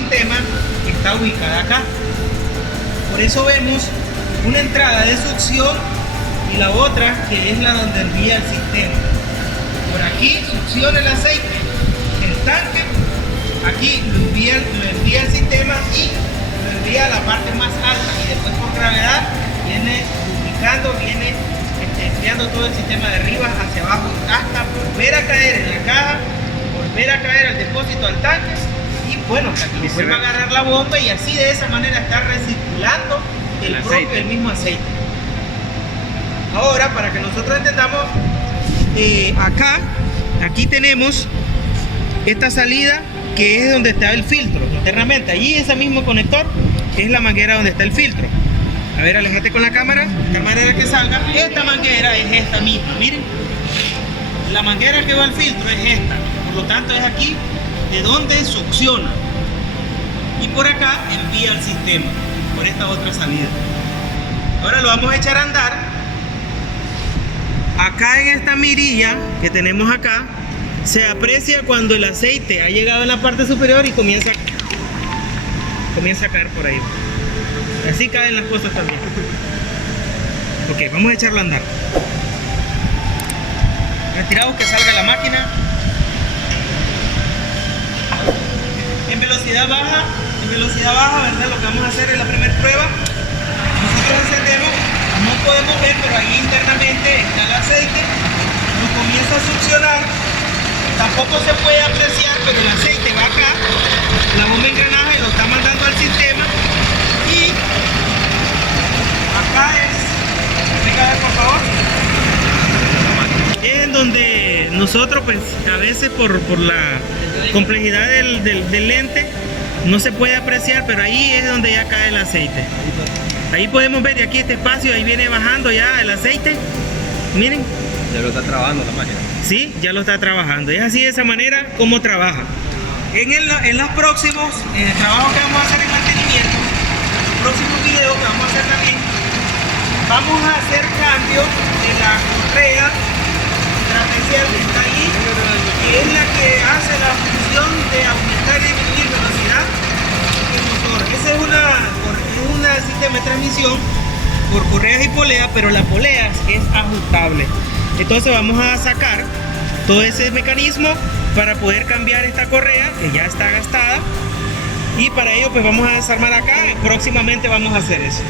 sistema está ubicada acá. Por eso vemos una entrada de succión y la otra que es la donde envía el sistema. Por aquí succiona el aceite del tanque, aquí lo envía el sistema y lo envía a la parte más alta y después por gravedad viene lubricando, viene enfriando todo el sistema de arriba hacia abajo hasta volver a caer en la caja, volver a caer al depósito, al tanque y bueno, para que vuelva a agarrar la bomba y así de esa manera estar recirculando el mismo aceite. Ahora, para que nosotros entendamos, aquí tenemos esta salida que es donde está el filtro internamente. Allí ese mismo conector es la manguera donde está el filtro. A ver, aléjate con la cámara, de tal manera que salga. Esta manguera es esta misma, miren. La manguera que va al filtro es esta, por lo tanto es aquí de donde succiona. Y por acá envía al sistema, por esta otra salida. Ahora lo vamos a echar a andar. Acá en esta mirilla que tenemos acá, se aprecia cuando el aceite ha llegado en la parte superior y comienza a caer por ahí. Así caen las cosas también. Ok, vamos a echarlo a andar. Retiramos que salga la máquina. En velocidad baja, ¿verdad? Lo que vamos a hacer es la primera prueba. Nosotros encendemos, no podemos ver, pero ahí internamente está el aceite. Nos comienza a succionar. Tampoco se puede apreciar, pero el aceite va acá. La bomba engranaje lo está mandando al sistema. Y acá por favor, es en donde nosotros pues a veces por la complejidad del lente no se puede apreciar, pero ahí es donde ya cae el aceite. Ahí podemos ver de aquí este espacio, ahí viene bajando ya el aceite. Miren. Ya lo está trabajando la máquina. Sí, ya lo está trabajando. Es así de esa manera como trabaja. En los próximos trabajos que vamos a hacer en mantenimiento, en los próximos videos que vamos a hacer también, vamos a hacer cambios de la correa trapezial que está ahí, que es la que hace la función de aumentar y disminuir velocidad del motor. Ese es un sistema de transmisión por correas y poleas, pero la polea es ajustable. Entonces vamos a sacar todo ese mecanismo para poder cambiar esta correa que ya está gastada, y para ello pues vamos a desarmar acá. Próximamente vamos a hacer eso.